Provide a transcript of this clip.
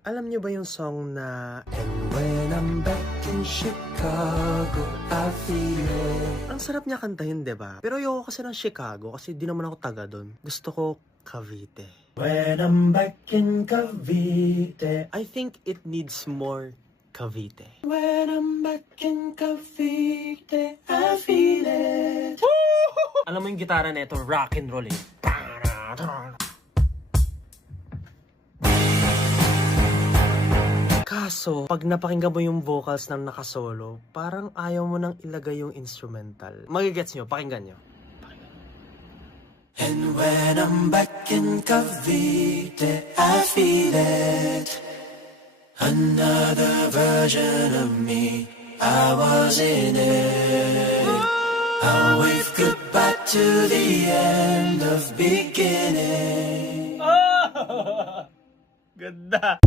Alam niyo ba yung song na And when I'm back in Chicago, I feel it. Ang sarap niya kantahin, diba? Pero ayoko kasi ng Chicago kasi di naman ako taga doon. Gusto ko Cavite. When I'm back in Cavite, I think it needs more Cavite. When I'm back in Cavite, I feel it. Alam mo yung gitara nito, rock and roll eh. Kaso, pag napakinggan mo yung vocals ng nakasolo, parang ayaw mo nang ilagay yung instrumental. Magigets nyo, pakinggan nyo. And when I'm back in Cavite, I feel it. Another version of me, I was in it. I'll wave goodbye to the end of beginning. Oh! Ganda!